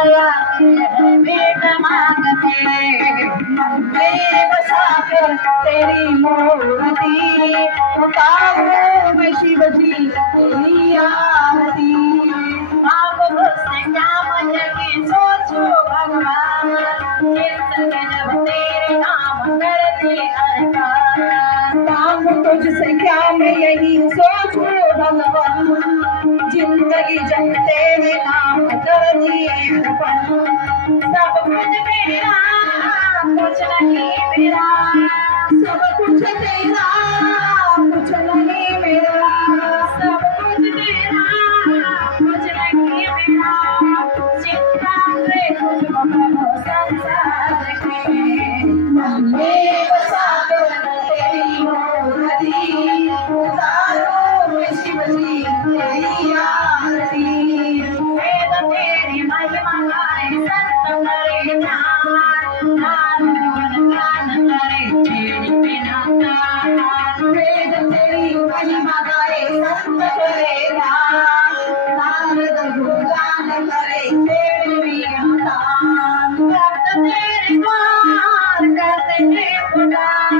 बेट मांगते मन में बसाकर तेरी मूर्ति उतारो मैं शिव जी तेरी आरती। आप मुझसे क्या मन की सोचो भगवान जिंदगी जब तेरे नाम करती अरमान। काम तुझसे क्या मैं यही सोचूं भगवान जिंदगी जब तेरे नाम करती अरमान। सब कुछ तेरा कुछ नहीं मेरा सब कुछ तेरा कुछ नहीं मेरा सब कुछ तेरा कुछ नहीं मेरा चिंता से कुछ संसार के मन में बसाकर तेरी मूर्ति उतारो मैं शिव जी तेरी आरती। वेद तेरी महिमा गाए संत करे ध्यान नारद गान करे तेरी बिना तान। वेद तेरी महिमा गाए संत करे ध्यान नारद गान करे तेरी बिना तान। भक्त तेरे द्वार करते हैं पुकार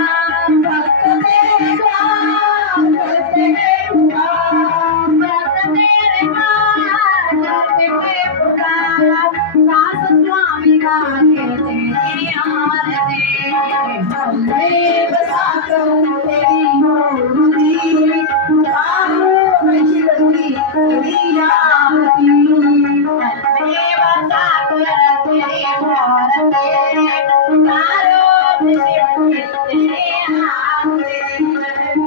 भक्त तेरे द्वार करते हैं पुकार भक्त तेरे द्वार करते हैं पुकार। दास स्वामी गाते तेरी आरती मन में बसाकर तेरी मूर्ति उतारो मैं शिव जी तेरी आरती। मन में बसाकर तेरी मूर्ति उतारो मैं शिव जी तेरी आरती।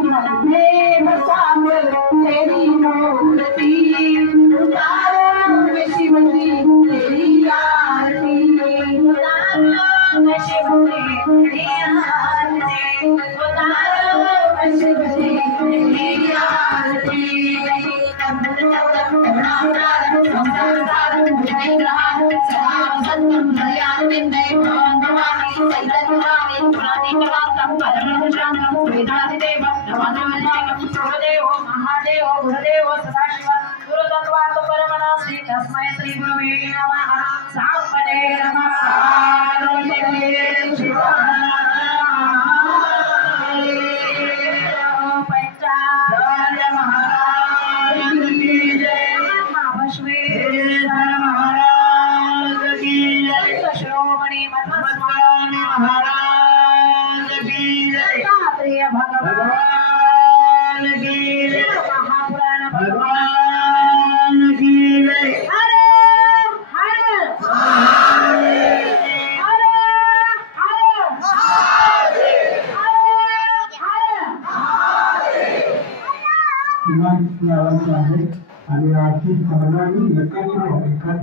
मन में बसाकर तेरी मूर्ति उतारो मैं शिव जी तेरी आरती। उतारो मैं शिव जी तेरी आरती उतारो मैं शिव जी तेरी आरती। महादेव गुरुदेव सदाशिव गुरुतत्वात् परमनास्ति तस्मै श्री गुरवे नमः। सापदे नमः पंचाचार्य महाराज की जय महाबश्वेश्वर महाराज की जय श्रोमणी मध्वस्वामी महाराज की जय दत्तात्रेय भगवान की जय महापुराण भगवान की जय। हरे हरे हरे हरे हरे हरे। आणि आजची सर्वांनी एकत्र